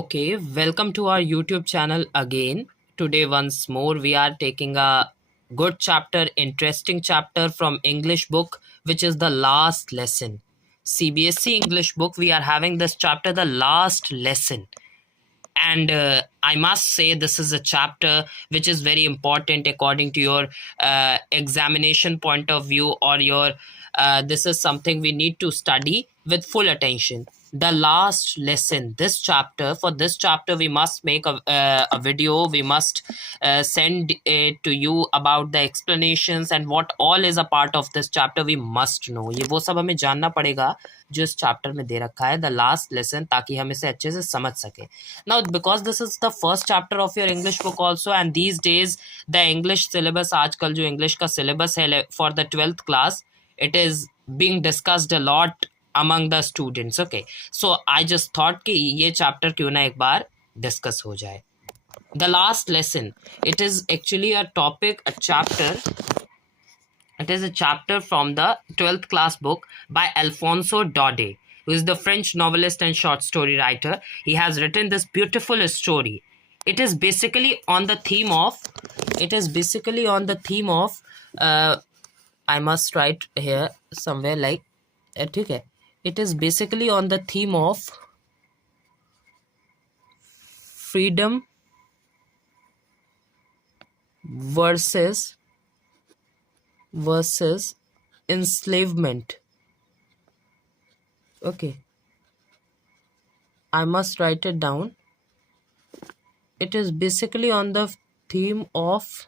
Okay, welcome to our YouTube channel again. Today, once more, we are taking a good chapter, interesting chapter from English book, which is the last lesson. CBSE English book, we are having this chapter, the last lesson. And I must say, this is a chapter which is very important according to your examination point of view, or your this is something we need to study with full attention. The last lesson, this chapter, for this chapter we must make a video. We must send it to you about the explanations and what all is a part of this chapter. We must know, ये वो सब हमें जानना पड़ेगा जो इस chapter में दे रखा है, द लास्ट लेसन, ताकि हम इसे अच्छे से समझ सके. Now, because this is the first chapter of your English book also, and these days the English syllabus, आजकल जो English का syllabus है for the 12th class, it is being discussed a lot among the students. Okay, so I just thought कि ये chapter क्यों ना एक बार discuss हो जाए. The last lesson, it is actually a topic, a chapter. It is a chapter from the 12th class book by Alphonso Daudet, who is the French novelist and short story writer. He has written this beautiful story. It is basically on the theme of, I must write here somewhere like, okay, it is basically on the theme of freedom versus enslavement. Okay, I must write it down. It is basically on the theme of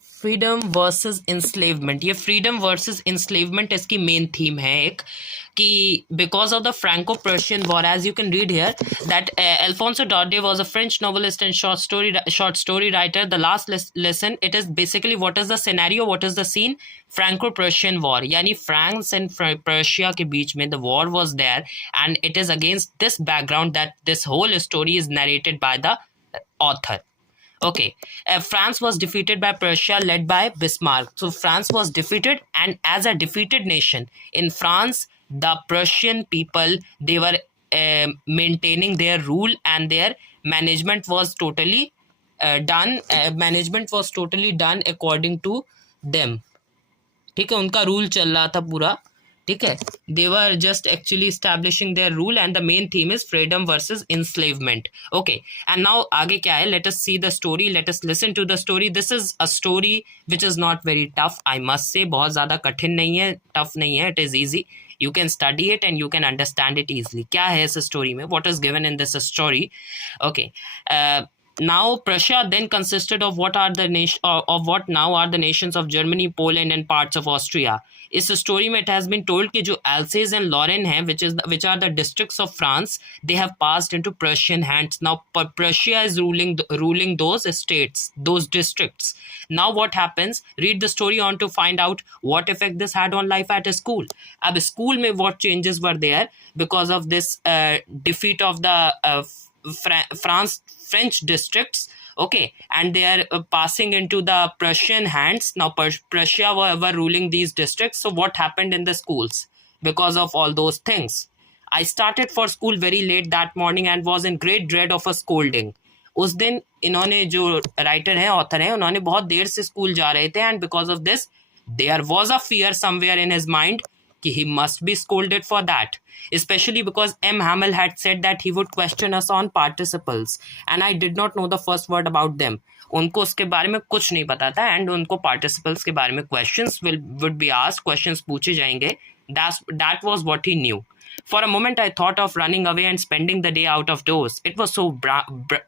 freedom versus enslavement. ये freedom versus enslavement इसकी main theme है एक, कि because of the Franco-Prussian War, as you can read here, that Alphonso Daudet was a French novelist and short story writer. The last lesson, it is basically what is the scenario, what is the scene? Franco-Prussian War, यानी France and Prussia के बीच में the war was there, and it is against this background that this whole story is narrated by the author. Okay, France was defeated by Prussia, led by Bismarck. So France was defeated, and as a defeated nation in France, the Prussian people, they were maintaining their rule, and their management was totally done. Management was totally done according to them. ठीक है, उनका rule चल रहा था पूरा. ठीक है, they were just actually establishing their rule, and the main theme is freedom versus enslavement. Okay, and now आगे क्या है? Let us see the story. Let us listen to the story. This is a story which is not very tough, I must say. बहुत ज़्यादा कठिन नहीं है, tough नहीं है. It is easy. You can study it and you can understand it easily. क्या है इस story में? What is given in this story? Okay. Now Prussia then consisted of what now are the nations of Germany, Poland, and parts of Austria. इस story में it has been told कि जो Alsace and Lorraine हैं, which are the districts of France, they have passed into Prussian hands. Now Prussia is ruling those states, those districts. Now what happens? Read the story on to find out what effect this had on life at a school. अब school में what changes were there because of this defeat of the French districts. Okay, and they are passing into the Prussian hands. Now Prussia were ruling these districts. So what happened in the schools because of all those things? I started for school very late that morning and was in great dread of a scolding. उस दिन इन्होंने, जो writer हैं, author हैं, उन्होंने बहुत देर से school जा रहे थे, and because of this there was a fear somewhere in his mind कि he must be scolded for that, especially because M. Hamel had said that he would question us on participles, and I did not know the first word about them. उनको उसके बारे में कुछ नहीं पता था, and उनको participles के बारे में questions would be asked, questions पूछे जाएंगे. That was what he knew. For a moment, I thought of running away and spending the day out of doors. It was so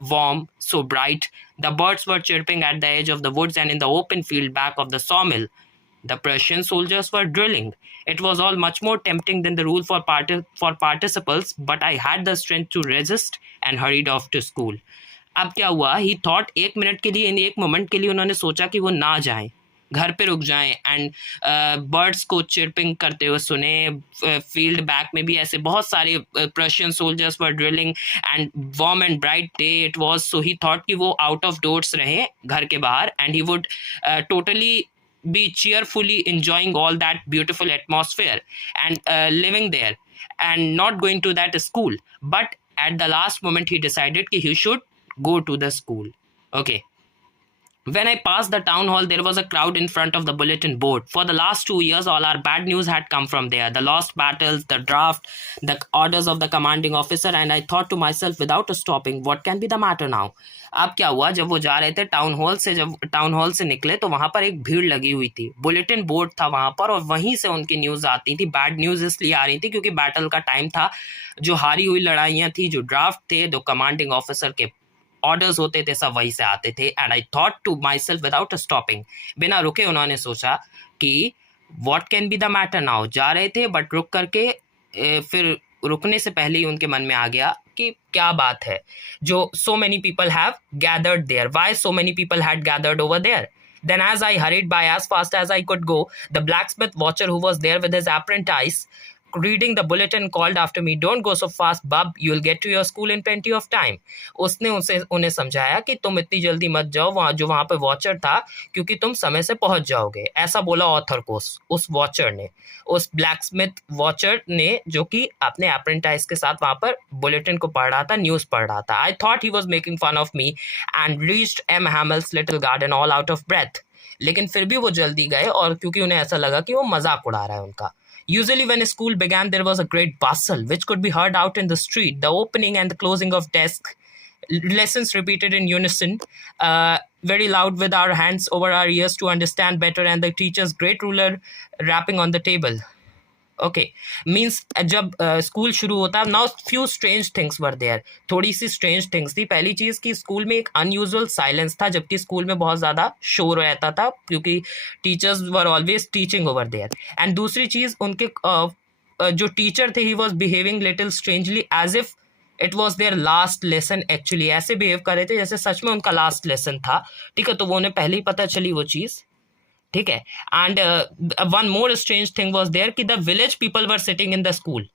warm, so bright. The birds were chirping at the edge of the woods and in the open field back of the sawmill. The Prussian soldiers were drilling. It was all much more tempting than the rule for participles, but I had the strength to resist and hurried off to school. अब क्या हुआ? He thought, एक minute के लिए, इन एक moment के लिए उन्होंने सोचा कि वो ना जाएं, घर पे रुक जाएं, एंड बर्ड्स को चिरपिंग करते हुए सुने. फील्ड बैक में भी ऐसे बहुत सारे Prussian soldiers were drilling, and warm and bright day it was. So he thought कि वो आउट ऑफ डोर्स रहे, घर के बाहर, and he would totally be cheerfully enjoying all that beautiful atmosphere and living there and not going to that school. But at the last moment he decided that he should go to the school. Okay. When I passed the town hall, there was a crowd in front of the bulletin board. For the last 2 years, all our bad news had come from there. The lost battles, the draft, the orders of the commanding officer, and I thought to myself without stopping, what can be the matter now? अब क्या हुआ, जब वो जा रहे थे जब town hall से निकले तो वहां पर एक भीड़ लगी हुई थी, बुलेटिन बोर्ड था वहां पर, और वहीं से उनकी न्यूज आती थी. बैड न्यूज इसलिए आ रही थी क्योंकि बैटल का टाइम था, जो हारी हुई लड़ाइयां थी, जो ड्राफ्ट थे, जो कमांडिंग ऑफिसर के ऑर्डर्स होते थे, सब वहीं से आते थे. And I thought to myself without stopping, बिना रुके उन्होंने सोचा कि what can be the matter now. जा रहे थे बट रुक करके फिर रुकने से पहले ही उनके मन में आ गया कि क्या बात है जो so many people have gathered there, why so many people had gathered over there. Then as I hurried by as fast as I could go, the blacksmith watcher who was there with his apprentice reading the bulletin called after me, don't go so fast bub, you'll get to your school in plenty of time. उसने उन्हें समझाया कि तुम इतनी जल्दी मत जाओ वहाँ पे वॉचर था, क्योंकि तुम समय से पहुंच जाओगे. ऐसा बोला ऑथर को उस वॉचर ने, उस ब्लैकस्मिथ वॉचर ने, जो कि अपने अप्रेंटाइज के साथ वहां पर बुलेटिन को पढ़ रहा था, न्यूज पढ़ रहा था. I thought he was making fun of me and reached M Hamel's little garden all out of breath. लेकिन फिर भी वो जल्दी गए, और क्योंकि उन्हें ऐसा लगा कि वो मजाक उड़ा रहा है उनका. Usually when school began, there was a great bustle, which could be heard out in the street. The opening and the closing of desks, lessons repeated in unison, very loud with our hands over our ears to understand better, and the teacher's great ruler rapping on the table. Okay, means जब school शुरू होता, now few strange things were there. थोड़ी सी strange things थी. पहली चीज़ कि school में एक अनयूजुअल साइलेंस था, जबकि स्कूल में बहुत ज़्यादा शोर रहता था, क्योंकि teachers were always teaching over there. And दूसरी चीज़, उनके जो टीचर थे, he was behaving little strangely as if it was their last lesson. Actually ऐसे बिहेव कर रहे थे जैसे सच में उनका लास्ट लेसन था. ठीक है, तो वो उन्हें पहले ही पता चली वो चीज़. ठीक है. And one more strange thing was there कि the village people were sitting in the school.